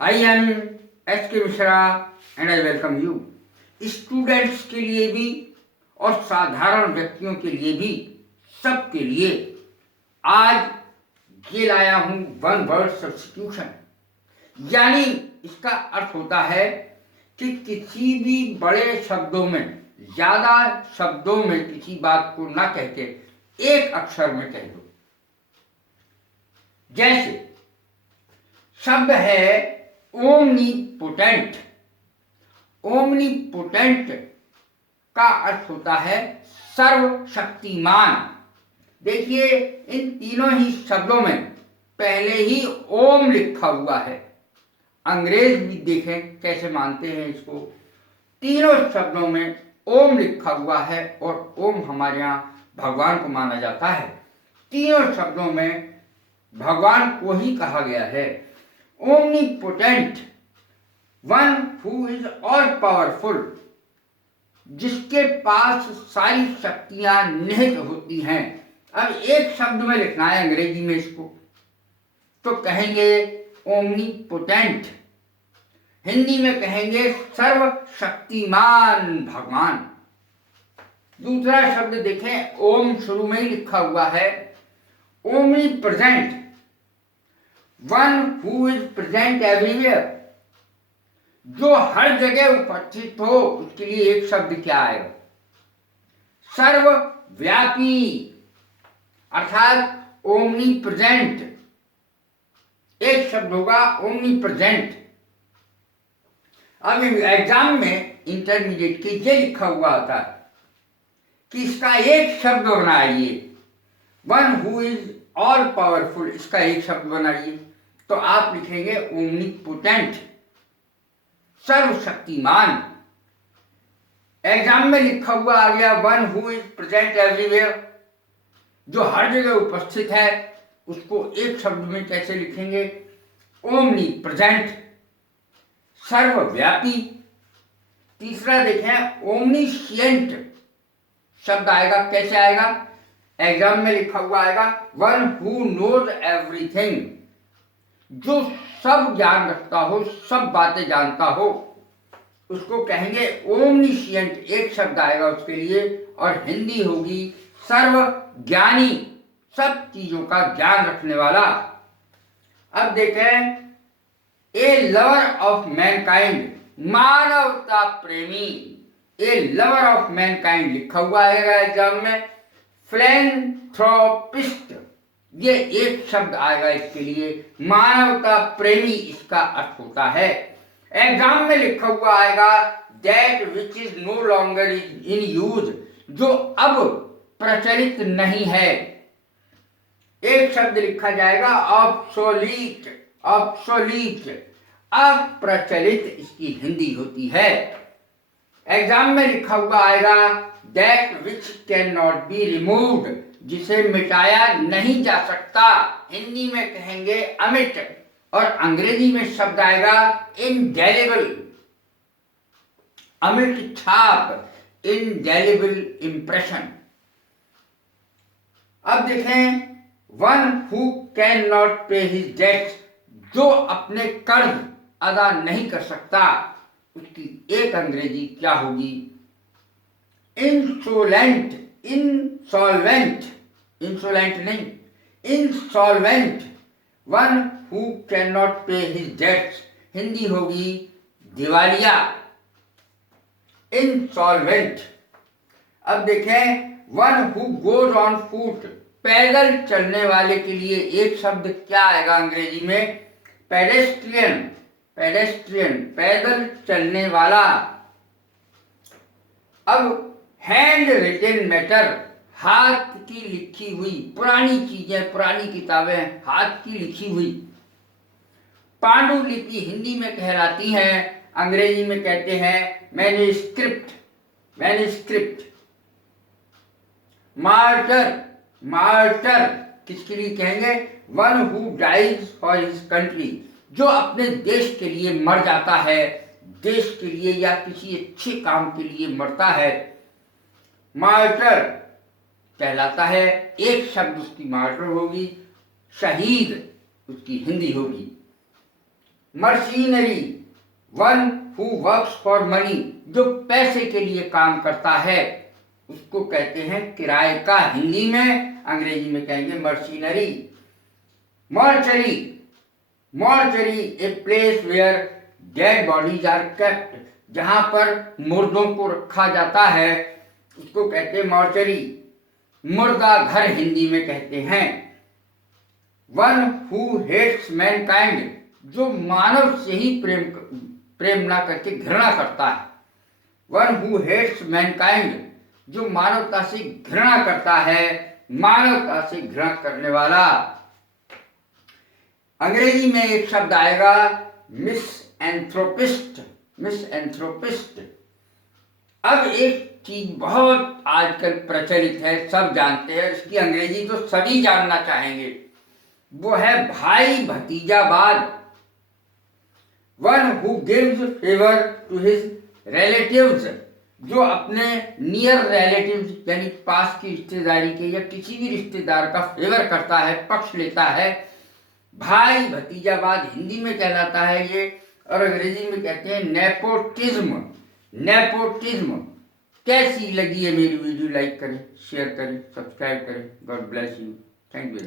I am S के Mishra and I welcome you. Students के लिए भी और साधारण व्यक्तियों के लिए भी, सबके लिए आज ये लाया हूं वन वर्ड सब्स्टिट्यूशन। यानी इसका अर्थ होता है कि किसी भी बड़े शब्दों में, ज्यादा शब्दों में किसी बात को ना कहके एक अक्षर में कह दो। जैसे शब्द है ओमनीपोटेंट। ओमनीपोटेंट का अर्थ होता है सर्वशक्तिमान। देखिए, इन तीनों ही शब्दों में पहले ही ओम लिखा हुआ है। अंग्रेज भी देखें कैसे मानते हैं इसको। तीनों शब्दों में ओम लिखा हुआ है और ओम हमारे यहाँ भगवान को माना जाता है। तीनों शब्दों में भगवान को ही कहा गया है। Omnipotent, one who is all powerful, जिसके पास सारी शक्तियां निहित होती हैं। अब एक शब्द में लिखना है अंग्रेजी में इसको, तो कहेंगे ओमनीपोटेंट। हिंदी में कहेंगे सर्वशक्तिमान भगवान। दूसरा शब्द देखें, ओम शुरू में ही लिखा हुआ है। Omni present, one who is present everywhere, जो हर जगह उपस्थित हो, उसके लिए एक शब्द क्या आएगा? सर्वव्यापी, अर्थात ओमनी प्रेजेंट। एक शब्द होगा ओमनी प्रेजेंट। अब एग्जाम में इंटरमीडिएट के ये लिखा हुआ होता है कि इसका एक शब्द बनाइए, one who is all powerful, इसका एक शब्द बनाइए, तो आप लिखेंगे ओमनीपोटेंट, सर्वशक्तिमान। एग्जाम में लिखा हुआ आ गया one who is present everywhere, जो हर जगह उपस्थित है, उसको एक शब्द में कैसे लिखेंगे? ओमनी प्रेजेंट, सर्वव्यापी। तीसरा देखें, ओमनीशिएंट शब्द आएगा, कैसे आएगा? एग्जाम में लिखा हुआ आएगा वन हु नोज एवरीथिंग, जो सब ज्ञान रखता हो, सब बातें जानता हो, उसको कहेंगे ओमनीशिएंट। एक शब्द आएगा उसके लिए, और हिंदी होगी सर्वज्ञानी, सब चीजों का ज्ञान रखने वाला। अब देखें, ए लवर ऑफ मैनकाइंड, मानवता प्रेमी। ए लवर ऑफ मैनकाइंड लिखा हुआ आएगा एग्जाम में। फिलैंथ्रोपिस्ट, ये एक शब्द आएगा इसके लिए, मानवता प्रेमी इसका अर्थ होता है। एग्जाम में लिखा हुआ आएगा that which is no longer in use, जो अब प्रचलित नहीं है। एक शब्द लिखा जाएगा ऑब्सोलीट। ऑब्सोलीट, अप्रचलित इसकी हिंदी होती है। एग्जाम में लिखा हुआ आएगा that which can not be removed, जिसे मिटाया नहीं जा सकता, हिंदी में कहेंगे अमिट। और अंग्रेजी में शब्द आएगा इंडेलिबल, अमिट छाप, इंडेलिबल इंप्रेशन। अब देखें, वन हु कैन नॉट पे हिज डेट्स, जो अपने कर्ज अदा नहीं कर सकता, उसकी एक अंग्रेजी क्या होगी? इंसोलेंट, इंसॉल्वेंट, इंसोलेंट नहीं, insolvent, one who can not पे हिज डेट्स, हिंदी होगी दिवालिया, इंसॉल्वेंट। अब देखें, one who goes on foot, पैदल चलने वाले के लिए एक शब्द क्या आएगा अंग्रेजी में? पेडेस्ट्रियन, पेडेस्ट्रियन, पैदल चलने वाला। अब हैंड रिटन मैटर, हाथ की लिखी हुई, पुरानी चीजें, पुरानी किताबें हाथ की लिखी हुई। पांडुलिपि हिंदी में कहलाती हैं, अंग्रेजी में कहते हैं मैन्युस्क्रिप्ट, मैन्युस्क्रिप्ट। मार्टर, मार्टर किसके लिए कहेंगे? One who dies for his country, जो अपने देश के लिए मर जाता है, देश के लिए या किसी अच्छे काम के लिए मरता है, मार्टर कहलाता है। एक शब्द उसकी मार्टर होगी, शहीद उसकी हिंदी होगी। Mercenary, one who works for money, जो पैसे के लिए काम करता है उसको कहते हैं किराए का, हिंदी में, अंग्रेजी में कहेंगे mercenary. Mortuary, mortuary a place where dead bodies are kept, जहां पर मुर्दों को रखा जाता है उसको कहते हैं मॉर्चरी। मुर्दा घर हिंदी में कहते हैं। वन हु हेट्स मैनकाइंड, जो मानव से ही प्रेम ना करके घृणा करता है। वन हु हेट्स मैनकाइंड, जो मानवता से घृणा करता है, मानवता से घृणा करने वाला। अंग्रेजी में एक शब्द आएगा मिसएंथ्रोपिस्ट, मिसएंथ्रोपिस्ट। अब एक चीज बहुत आजकल प्रचलित है, सब जानते हैं, इसकी अंग्रेजी तो सभी जानना चाहेंगे, वो है भाई भतीजावाद। One who gives favour to his relatives, जो अपने नियर रिलेटिव्स यानी पास की रिश्तेदारी के या किसी भी रिश्तेदार का फेवर करता है, पक्ष लेता है। भाई भतीजावाद हिंदी में कहलाता है ये, और अंग्रेजी में कहते हैं नेपोटिज्म। नेपोटिज्म। कैसी लगी है मेरी वीडियो? लाइक करें, शेयर करें, सब्सक्राइब करें। God bless you. Thank you.